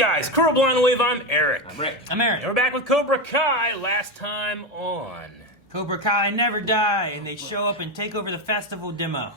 guys, Crew Blind the Wave, I'm Eric. I'm Rick. I'm Aaron. And we're back with Cobra Kai, last time on... Cobra Kai never die, and they show up and take over the festival demo.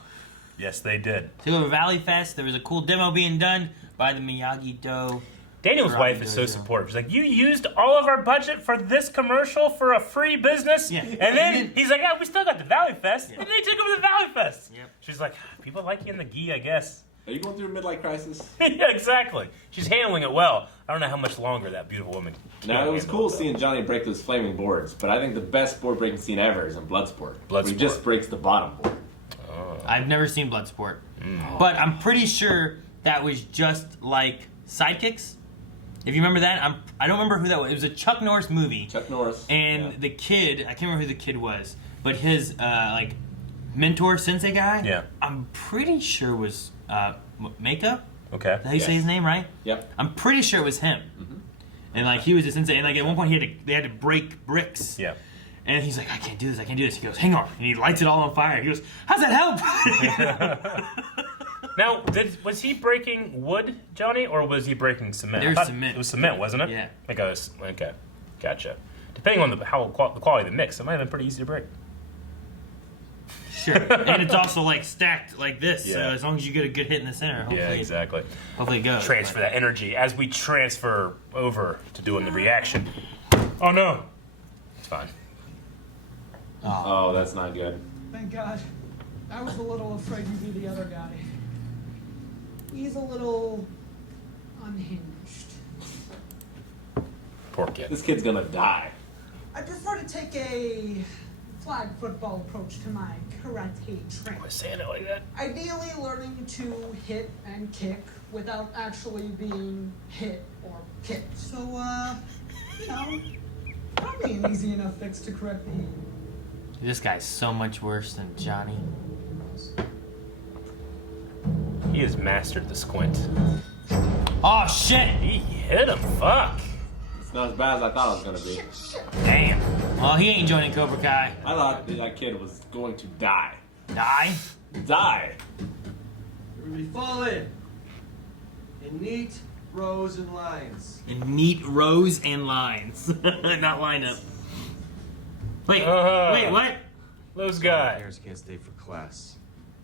Yes, they did. Take over Valley Fest. There was a cool demo being done by the Miyagi-Do. Daniel's wife is so supportive. She's like, you used all of our budget for this commercial for a free business? Yeah. And then he's like, yeah, we still got the Valley Fest. Yeah. And they took over the Valley Fest. Yep. She's like, people like you in the gi, I guess. Are you going through a midlife crisis? Yeah, exactly. She's handling it well. I don't know how much longer that beautiful woman can Now, it was handle cool it, though. seeing Johnny break those flaming boards, but I think the best board breaking scene ever is in Bloodsport. Where he Bloodsport. just breaks the bottom board. I've never seen Bloodsport, but I'm pretty sure that was just like Sidekicks. If you remember that, I don't remember who that was. It was a Chuck Norris movie. Chuck Norris. And the kid, I can't remember who the kid was, but his like mentor sensei guy. Yeah. I'm pretty sure was Makeup. Okay. Is that how you say his name, right? Yep. I'm pretty sure it was him. And like he was a sensei, and like at one point they had to break bricks. Yeah. And he's like, I can't do this. He goes, hang on. And he lights it all on fire. He goes, how's that help? Now, was he breaking wood, Johnny, or was he breaking cement? There's I thought cement. It was cement, wasn't it? Yeah. Okay, gotcha. Depending on the quality of the mix, it might have been pretty easy to break. Sure. And it's also like stacked like this. So Yeah. as long as you get a good hit in the center, hopefully, Yeah, exactly. hopefully it goes. Transfer that energy as we transfer over to doing the reaction. Oh no, it's fine. Oh, that's not good. Thank God. I was a little afraid you'd be the other guy. He's a little unhinged. Poor kid. This kid's gonna die. I prefer to take a flag football approach to my karate training. Why saying it like that? Ideally learning to hit and kick without actually being hit or kicked. So, you know, probably an easy enough fix to correct the... This guy's so much worse than Johnny. He has mastered the squint. Oh shit! He hit him. Fuck. It's not as bad as I thought it was gonna be. Damn. Well, he ain't joining Cobra Kai. I thought that kid was going to die. Die? Die! Everybody fall in neat rows and lines. In neat rows and lines. Not lineup. Wait, wait, what? Those guys. Parents can't stay for class.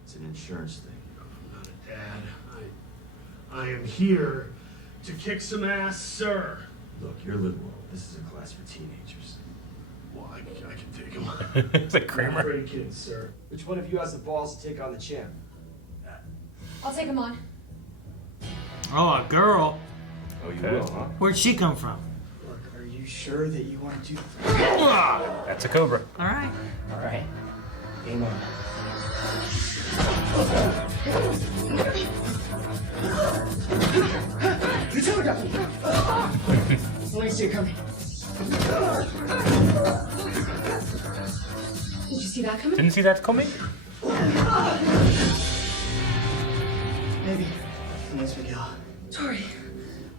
It's an insurance thing. I'm not a dad. I am here to kick some ass, sir. Look, you're liberal. This is a class for teenagers. Well, I can take him. It's like I'm Kramer. afraid kids, sir. Which one of you has the balls to take on the champ? I'll take him on. Oh, a girl. Oh, you Okay. will, huh? Where'd she come from? Look, are you sure that you want to do That's a cobra. All right. All right. Game on. You tell got me. Let me see it coming. Did you see that coming? Didn't see that coming? Maybe. Unless we go. Sorry.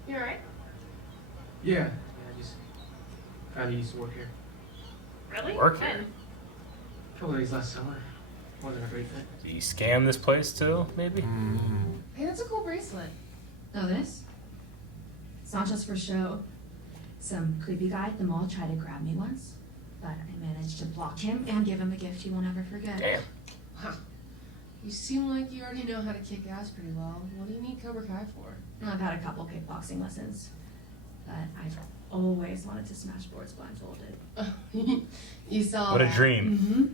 You alright? Yeah, I just kinda used to work here. Really? Work When? here. A couple days last summer. Wasn't a great fit. Did you scam this place too, maybe? Hey, that's a cool bracelet. Know this? It's not just for show. Some creepy guy at the mall tried to grab me once, but I managed to block him and give him a gift he won't ever forget. Damn. Huh. You seem like you already know how to kick ass pretty well. What do you need Cobra Kai for? I've had a couple kickboxing lessons, but I've always wanted to smash boards blindfolded. You saw What a that. dream. Mm-hmm.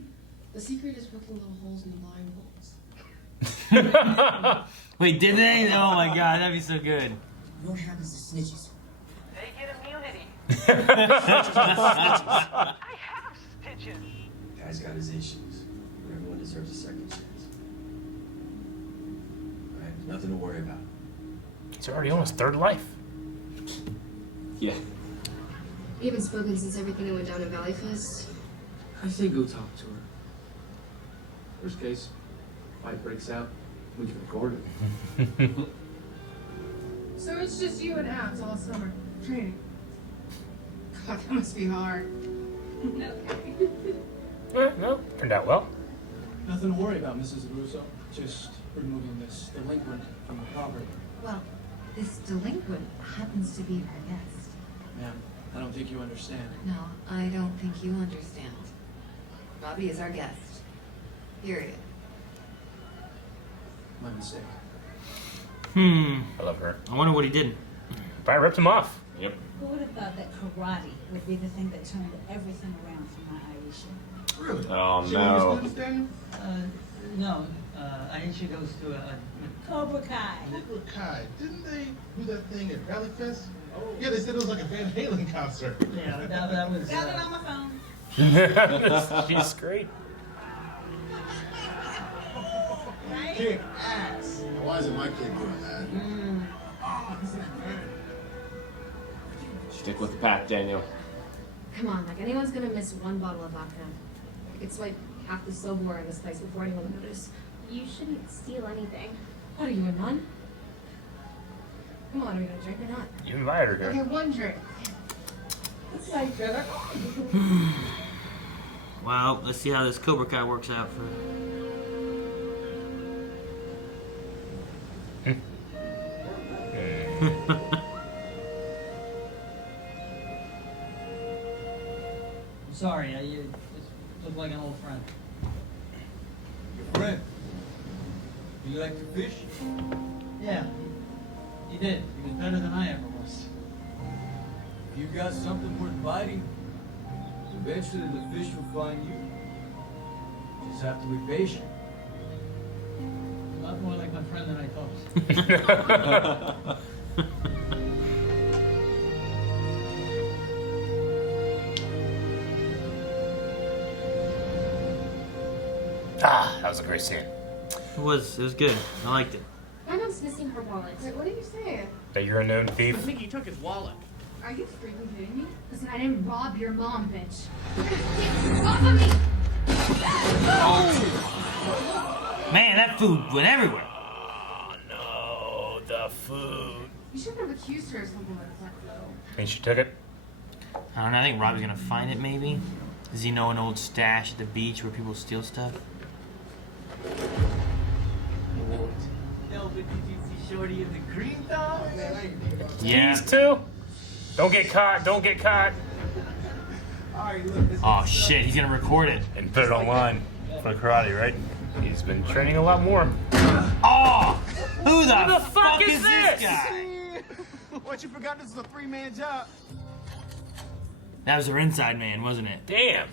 The secret is poking little holes in the blindfolds. Wait, did they? Oh my god, that'd be so good. What happens to snitches? They get immunity. I have stitches. Guy's got his issues. But everyone deserves a second chance. All right, nothing to worry about. He's already on his third life. Yeah. You haven't spoken since everything that went down in Valley Fest. I say go talk to her. Worst case, fight breaks out, we can record it. So it's just you and Abs all summer training. God, that must be hard. No, turned out well. Nothing to worry about, Mrs. Russo. Just removing this delinquent from the property. Well, This delinquent happens to be our guest. Ma'am, I don't think you understand. No, I don't think you understand. Bobby is our guest. Period. My mistake. I love her. I wonder what he did. Probably ripped him off. Yep. Who would have thought that karate would be the thing that turned everything around for my Aisha? Really? Oh, She no. understands, Daniel? No, Aisha goes to a Cobra Kai. Cobra Kai. Didn't they do that thing at Rally Fest? Yeah, they said it was like a Van Halen concert. yeah, that was. Got it on my phone. She's great. Kick ass. Why isn't my kid doing that? Stick with the path, Daniel. Come on, like anyone's gonna miss one bottle of vodka. It's like half the silverware in this place before anyone will notice. You shouldn't steal anything. What are you, a nun? Come on, are you gonna drink or not? You invited her, girl. Okay, one drink. It's like better. Well, let's see how this Cobra Kai works out for. I'm sorry, you just look like an old friend. Your friend. Do you like to fish? Yeah, he did. He was better than I ever was. If you got something worth biting, eventually the fish will find you. Just have to be patient. A lot more like my friend than I thought. Ah, that was a great scene. It was good. I liked it. My mom's missing her wallet. Wait, what are you saying? That you're a known I thief. think he took his wallet. Are you freaking kidding me? Listen, I didn't rob your mom, bitch. Get off of me! Man, that food went everywhere. Oh no, the food. You shouldn't have accused her of something like that, though. And she took it? I don't know. I think Robbie's gonna find it. Maybe. Does he know an old stash at the beach where people steal stuff? No, but did you see Shorty in the green top? Yeah. These two? Don't get caught, don't get caught. Oh shit, he's gonna record it. And put it online for karate, right? He's been training a lot more. Oh! Who the fuck is this this? guy? What, you forgot this is a three-man job? That was their inside man, wasn't it? Damn.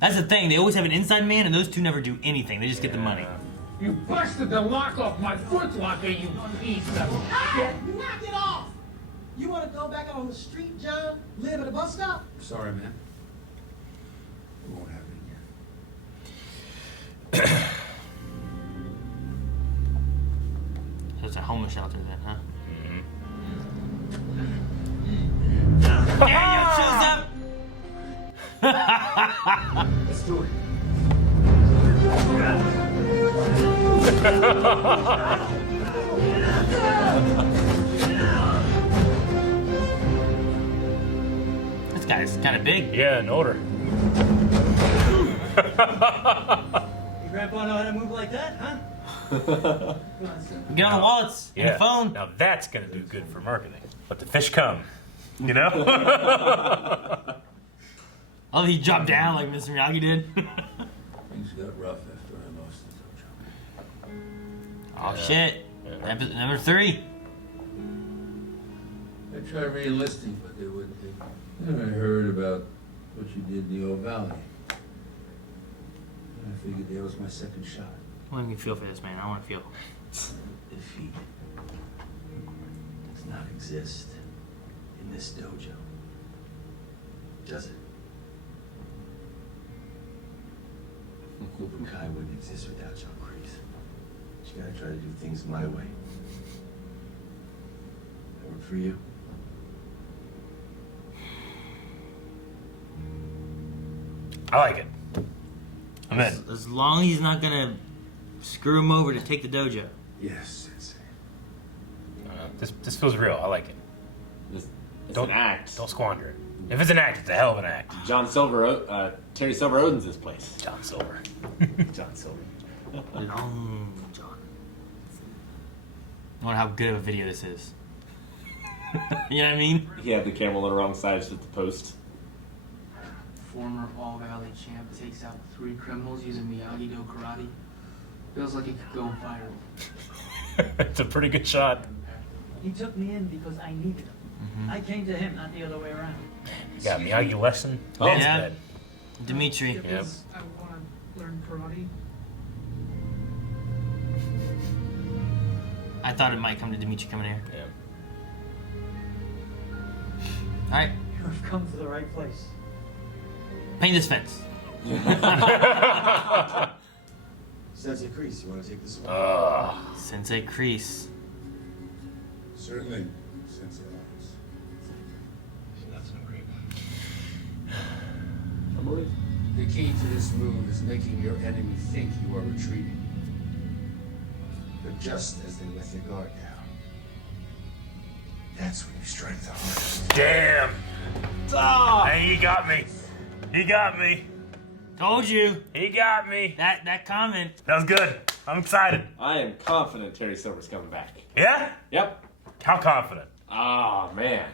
That's the thing. They always have an inside man, and those two never do anything. They just get the money. You busted the lock off my foot locker, you piece of shit. Knock it off! You want to go back out on the street, John? Live at a bus stop? Sorry, man. It won't happen again. So it's a homeless shelter then, huh? Daniel shows up! Let's do it. This guy's kind of big. Yeah, and older. Your grandpa know how to move like that, huh? Come on, son. Get on the wallets and Yeah. the phone. Now that's gonna do good for marketing. Let the fish come. You know? Oh, he dropped down like Mr. Miyagi did. Things got rough after I lost the dojo. Oh shit. Episode number 3. I tried re-enlisting, but they wouldn't take me. Then I heard about what you did in the old valley. And I figured that was my second shot. Let me feel for this man. I want to feel. Defeat does not exist in this dojo. Does it? Cobra Kai wouldn't exist without John Kreese. You gotta try to do things my way. That work for you? I like it. I'm in. As long as he's not gonna screw him over to take the dojo. Yes, Sensei. This feels real. I like it. It's Don't an act. Don't squander it. If it's an act, it's a hell of an act. Terry Silver owns this place. John Silver. John Silver. Long John. I wonder how good of a video this is. You know what I mean? He had the camera on the wrong side, just at the post. Former All Valley champ takes out 3 criminals using Miyagi-Do karate. Feels like it could go viral. It's a pretty good shot. He took me in because I needed him. Mm-hmm. I came to him, not the other way around. You got Miyagi lesson. Oh, Man's yeah. dead. Dimitri. Yep. Because I want to learn karate. I thought it might come to Dimitri coming here. Yeah. Alright, You have come to the right place. paint this fence. Sensei Kreese, you want to take this one? Sensei Kreese. Certainly, Sensei Alex. So that's an agreement. I believe. The key to this move is making your enemy think you are retreating. But just as they let their guard down, that's when you strike the hardest. Damn. Ah! Hey, he got me. He got me. Told you. He got me. That comment. That was good. I'm excited. I am confident Terry Silver's coming back. Yeah? Yep. How confident? Oh, man.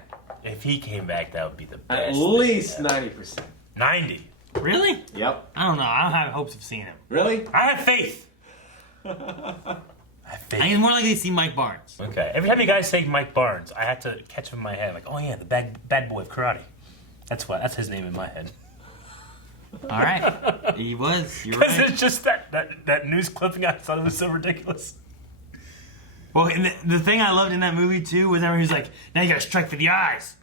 If he came back, that would be the best. At least 90%. 90. Really? Yep. I don't know. I don't have hopes of seeing him. Really? I have faith. I have faith. I think it's more likely to see Mike Barnes. Okay. Every time you guys say Mike Barnes, I have to catch him in my head. Like, oh yeah, the bad boy of karate. That's his name in my head. All right. He was. You're Because right. it's just that news clipping. I thought it was so ridiculous. Well, and the thing I loved in that movie too was when he was like, "Now you gotta strike for the eyes,"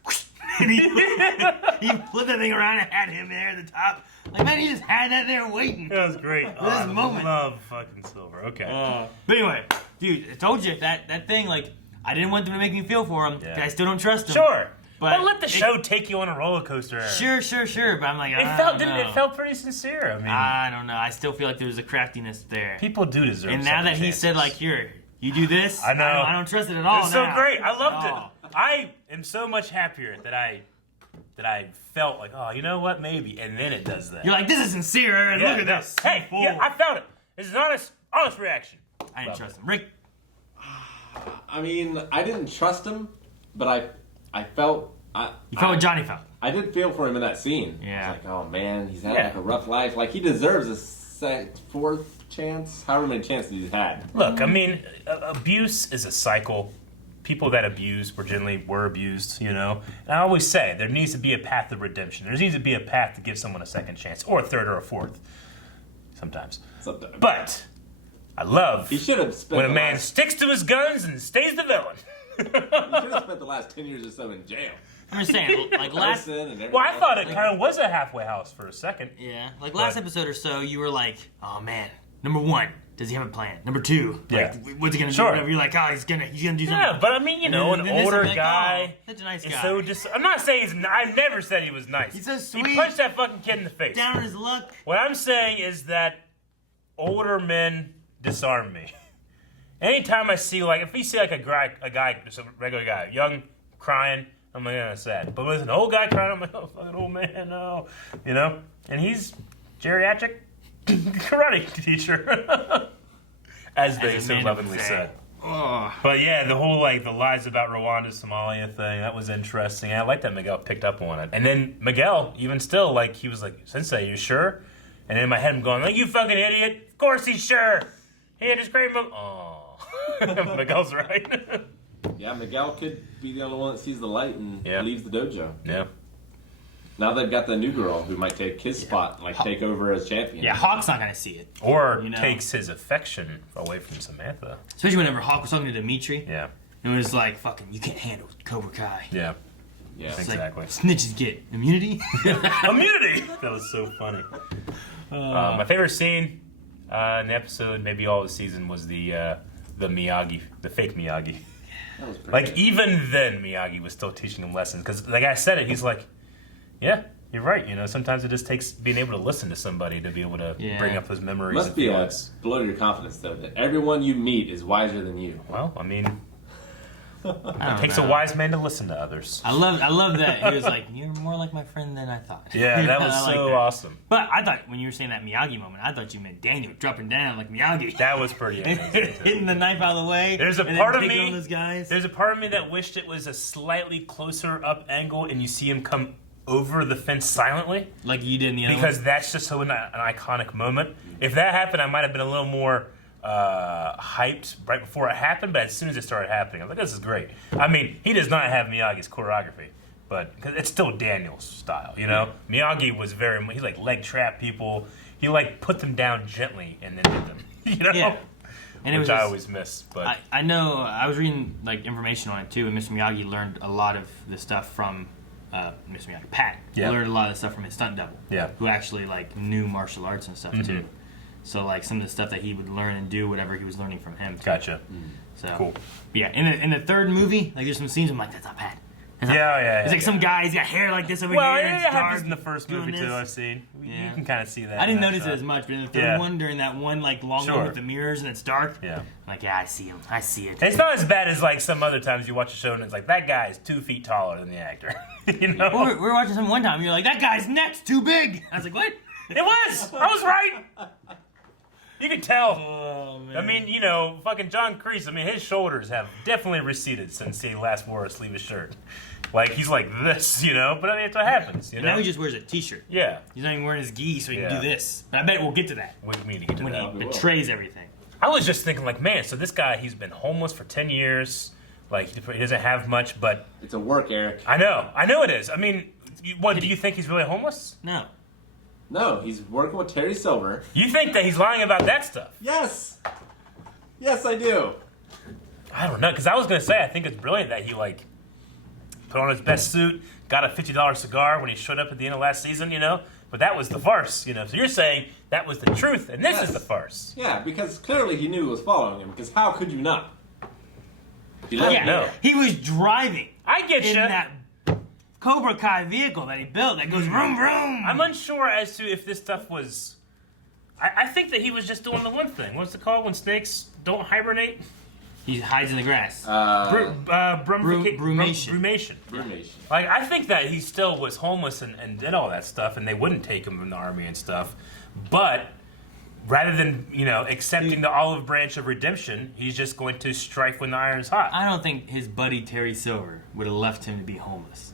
and he flipped that thing around and had him there at the top. Like, man, he just had that there waiting. That was great. For this moment. I love fucking Silver. Okay. But anyway, dude, I told you that thing. Like, I didn't want them to make me feel for him. Yeah. I still don't trust him. Sure. But But let the show take you on a roller coaster. Sure. But I'm like, It felt pretty sincere. I mean, I don't know. I still feel like there was a craftiness there. people do deserve. And now that he said, like, here, you do this, I know. I don't trust it at all. It's so now. great. I loved Oh. it. I am so much happier that I felt like, oh, you know what, maybe, and then it does that. You're like, this is sincere, and look at this. Hey, Fool. yeah, I felt it. It's an honest reaction. I didn't Love trust it. him. Rick, I mean, I didn't trust him, but I felt... you felt what Johnny felt. I did feel for him in that scene. Yeah. I was like, oh man, he's had Yeah. like a rough life. Like, he deserves a fourth chance, however many chances he's had. Look, I mean, abuse is a cycle. People that abuse were abused, you know. And I always say there needs to be a path of redemption. There needs to be a path to give someone a second chance, or a third, or a fourth. Sometimes. But I love He should have spent when a the man last- sticks to his guns and stays the villain. He should have spent the last 10 years or so in jail. I'm just saying, like last, Prison and everything Well, I thought it else. kind of was a halfway house for a second. yeah, like last episode or so, you were like, oh man, number one, does he have a plan? Number two, like, what's he gonna Sure. do? Whatever. You're like, oh, he's gonna do something. Yeah, but I mean, you know, an And then this older is like, guy oh, such a nice is guy. so I'm not saying I never said he was nice. He's so He sweet. punched that fucking kid in the face. Down on his luck. What I'm saying is that older men disarm me. Anytime I see, like, if you see like a guy, just a regular guy, young, crying, I'm like, yeah, sad. But with an old guy crying, I'm like, oh, fucking old man, no. You know? And he's geriatric karate teacher. As they As a so man lovingly would say. said. Oh. But yeah, the whole, like, the lies about Rwanda, Somalia thing, that was interesting. I like that Miguel picked up on it. And then Miguel, even still, like, he was like, Sensei, you sure? And in my head, I'm going, like, you fucking idiot. Of course he's sure. He had his great move. Oh. Miguel's right. Yeah, Miguel could be the only one that sees the light and Yeah. leaves the dojo. Yeah. Now they've got the new girl who might take his spot, like take over as champion. Yeah, Hawk's not gonna see it. Or You know? takes his affection away from Samantha. Especially whenever Hawk was talking to Dimitri. Yeah. It was like, fucking, you can't handle Cobra Kai. Yeah. Yeah. It's Exactly. like, snitches get immunity. Immunity! That was so funny. My favorite scene in the episode, maybe all the season, was the Miyagi, the fake Miyagi. That was pretty Like, good. even then, Miyagi was still teaching him lessons. Because the guy said it, he's like, yeah, you're right. You know, sometimes it just takes being able to listen to somebody to be able to Yeah. bring up those memories. Must and be feelings. blow your confidence though that everyone you meet is wiser than you. Well, I mean, It takes a wise man to listen to others. I love that. He was like, "You're more like my friend than I thought." Yeah, that was I so that. awesome. But I thought when you were saying that Miyagi moment, I thought you meant Daniel dropping down like Miyagi. That was pretty amazing. Hitting the knife out of the way. There's a and part then of taking me. on those guys. There's a part of me that wished it was a slightly closer up angle, and you see him come over the fence silently, like you did in the other because one. that's just so an iconic moment. If that happened, I might have been a little more hyped right before it happened, but as soon as it started happening, I was like, this is great. I mean, he does not have Miyagi's choreography, but cause it's still Daniel's style, you know? Miyagi was he like leg trap people. He like put them down gently and then hit them, you know? Yeah. And which I always miss. But I know, I was reading like information on it too, and Mr. Miyagi learned a lot of the stuff from Mr. Miyagi. Pat learned a lot of the stuff from his stunt double, who actually like knew martial arts and stuff too. So like some of the stuff that he would learn and do, whatever he was learning from him. Too. Gotcha. So cool. Yeah, in the third movie, like there's some scenes I'm like, that's not Pat. Yeah. It's like some guy, he's got hair like this over well, here. Well, and it happens in the first movie too. I've seen. You can kind of see that. I didn't notice it as much, but in the third one, during that one like long one with the mirrors and it's dark. Yeah. I'm like, yeah, I see him. I see it. It's not as bad as like some other times you watch a show and it's like that guy is 2 feet taller than the actor. You know. Well, we were watching something one time. And you're like, that guy's neck's too big. I was like, what? It was. I was right. You could tell. Oh, man. I mean, you know, fucking John Kreese. I mean, his shoulders have definitely receded since he last wore a sleeveless shirt. Like he's like this, you know. But I mean, it's what happens. You know. Now he just wears a T-shirt. Yeah. He's not even wearing his gi, so he can do this. But I bet we'll get to that. We need to get to when that. he betrays everything. I was just thinking, like, man. So this guy, he's been homeless for 10 years. Like he doesn't have much, but it's a work, Eric. I know it is. I mean, what do you think he's really homeless? No. No, he's working with Terry Silver. You think that he's lying about that stuff? Yes. Yes, I do. I don't know, because I was going to say, I think it's brilliant that he, like, put on his best suit, got a $50 cigar when he showed up at the end of last season, you know? But that was the farce, you know? So you're saying that was the truth, and this is the farce. Yeah, because clearly he knew it was following him, because how could you not? He didn't know. He was driving. I get in you. that Cobra Kai vehicle that he built that goes vroom vroom. I'm unsure as to if this stuff was. I think that he was just doing the one thing. What's it called when snakes don't hibernate? He hides in the grass. Brumation. Brumation. Like I think that he still was homeless and did all that stuff, and they wouldn't take him in the army and stuff. But rather than accepting the olive branch of redemption, he's just going to strike when the iron's hot. I don't think his buddy Terry Silver would have left him to be homeless.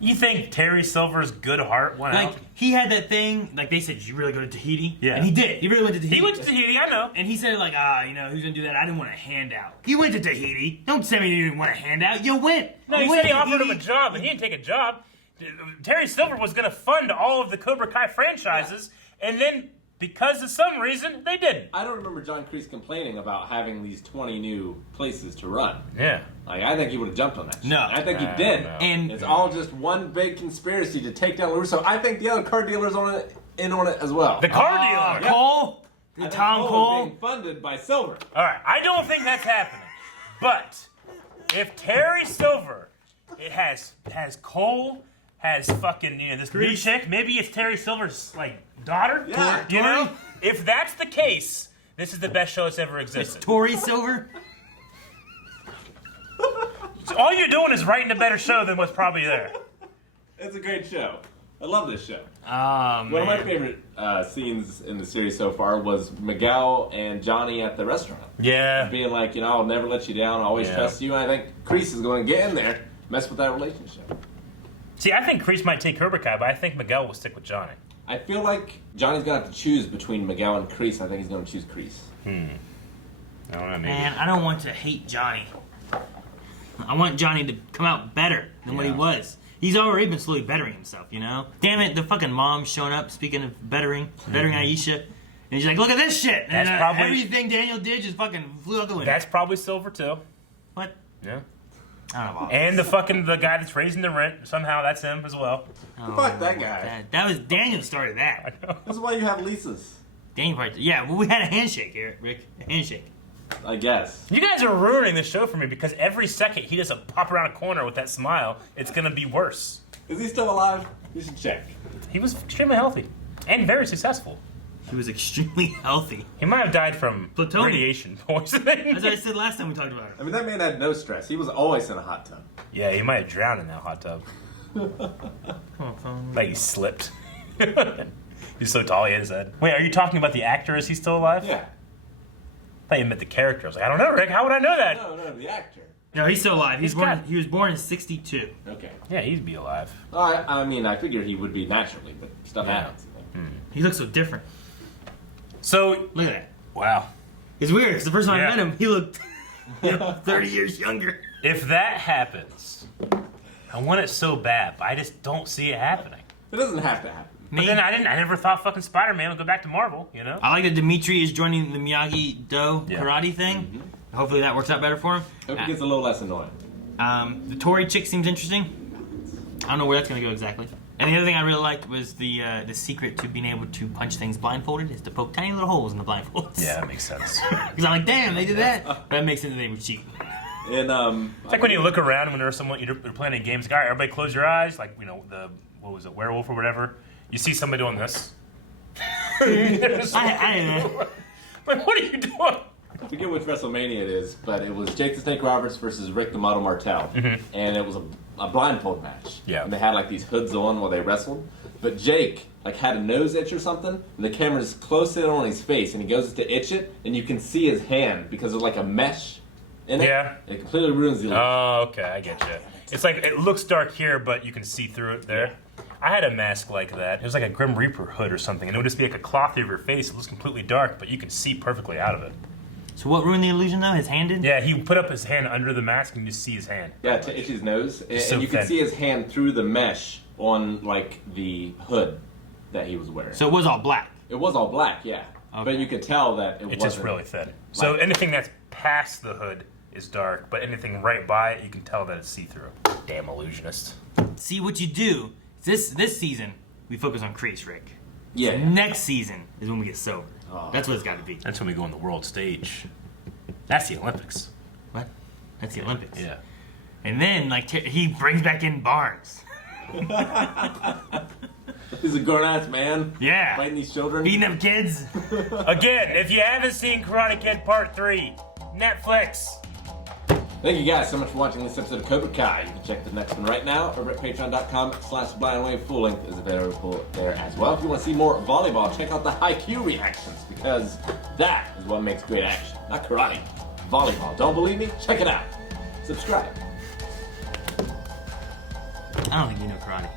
You think Terry Silver's good heart went out? He had that thing, like they said, did you really go to Tahiti? Yeah. And he did. He really went to Tahiti. He went to Tahiti, I know. And he said, like, who's going to do that? I didn't want a handout. He went to Tahiti. Don't tell me you didn't want a handout. You went. No, he said he offered him a job, and he didn't take a job. Terry Silver was going to fund all of the Cobra Kai franchises, and then, because of some reason, they didn't. I don't remember John Kreese complaining about having these 20 new places to run. Yeah. Like, I think he would have jumped on that shit. No. I think he did. And it's all just one big conspiracy to take down LaRusso. I think the other car dealer's in on it as well. The car dealer? Cole? I think Tom Cole Cole? is being funded by Silver. All right, I don't think that's happening. But if Terry Silver has Cole, has fucking this new chick, maybe it's Terry Silver's daughter. Yeah, you know. If that's the case, this is the best show that's ever existed. It's Tori Silver? So all you're doing is writing a better show than what's probably there. It's a great show. I love this show. Man. One of my favorite scenes in the series so far was Miguel and Johnny at the restaurant. Yeah. Being like, I'll never let you down, I'll always trust you. And I think Kreese is going to get in there, mess with that relationship. See, I think Kreese might take Cobra Kai, but I think Miguel will stick with Johnny. I feel like Johnny's going to have to choose between Miguel and Kreese. I think he's going to choose Kreese. I don't know, maybe. Man, I don't want to hate Johnny. I want Johnny to come out better than what he was. He's already been slowly bettering himself, Damn it, the fucking mom's showing up, speaking of bettering Aisha. And he's like, look at this shit. That's And probably everything Daniel did just fucking flew out the window. That's probably Silver too. What? Yeah. I don't know. And the guy that's raising the rent, somehow that's him as well. Fuck that guy. That was Daniel started that. I know. That's why you have leases. Daniel probably, yeah, well, we had a handshake here, Rick. A handshake. I guess. You guys are ruining the show for me because every second he doesn't pop around a corner with that smile, it's going to be worse. Is he still alive? We should check. He was extremely healthy and very successful. He was extremely healthy. He might have died from Plutonium. radiation poisoning. As I said last time we talked about it. I mean, that man had no stress. He was always in a hot tub. Yeah, he might have drowned in that hot tub. Come on, phone. Like he slipped. He's so tall he hit his head. Wait, are you talking about the actor? Is he still alive? Yeah. I thought you meant the character. I was like, I don't know, Rick. How would I know that? No, the actor. No, he's still alive. He was born in 62. Okay. Yeah, he'd be alive. I mean, I figured he would be naturally, but stuff happens. He looks so different. So look at that. Wow. It's weird because the first time Yeah. I met him, he looked 30 years younger. If that happens, I want it so bad, but I just don't see it happening. It doesn't have to happen. But then I never thought fucking Spider-Man would go back to Marvel, you know? I like that Dimitri is joining the Miyagi-Do karate thing. Hopefully that works out better for him. Hope it gets a little less annoying. The Tory chick seems interesting. I don't know where that's going to go exactly. And the other thing I really liked was the secret to being able to punch things blindfolded is to poke tiny little holes in the blindfolds. Yeah, that makes sense. Because I'm like, damn, they did that. That makes sense that they were cheap. And it's like when you look around when there's someone you're playing games. Like, all right, everybody close your eyes. Like, you know, what was it, werewolf or whatever. You see somebody doing this. I didn't know. Like, what are you doing? I forget which WrestleMania it is, but it was Jake the Snake Roberts versus Rick the Model Martel, and it was a blindfold match. Yeah. And they had like these hoods on while they wrestled, but Jake like had a nose itch or something, and the camera's close in on his face, and he goes to itch it, and you can see his hand because there's like a mesh in it. Yeah. It completely ruins the illusion. Oh, okay, I get you. It's like it looks dark here, but you can see through it there. I had a mask like that. It was like a Grim Reaper hood or something, and it would just be like a cloth over your face. It looks completely dark, but you can see perfectly out of it. So what ruined the illusion though? His hand did? Yeah, he put up his hand under the mask and you just see his hand. Yeah, to itch his nose, and, So and you can thin. see his hand through the mesh on like the hood that he was wearing. So it was all black? It was all black, yeah. Okay. But you could tell that it It's wasn't. just really thin. So anything that's past the hood is dark, but anything right by it, you can tell that it's see-through. Damn illusionist. See what you do. This season, we focus on Kreese, Rick. Yeah. Next season is when we get sober. Oh. That's what it's got to be. That's when we go on the world stage. That's the Olympics. What? That's the Olympics. Yeah. And then, like, he brings back in Barnes. He's a grown-ass man. Yeah. Fighting these children. Beating up kids. Again, if you haven't seen Karate Kid Part 3, Netflix. Thank you guys so much for watching this episode of Cobra Kai. You can check the next one right now over at patreon.com/blindwave. Full length is available there as well. If you want to see more volleyball, check out the Haikyuu reactions because that is what makes great action. Not karate, volleyball. Don't believe me? Check it out. Subscribe. I don't think you know karate.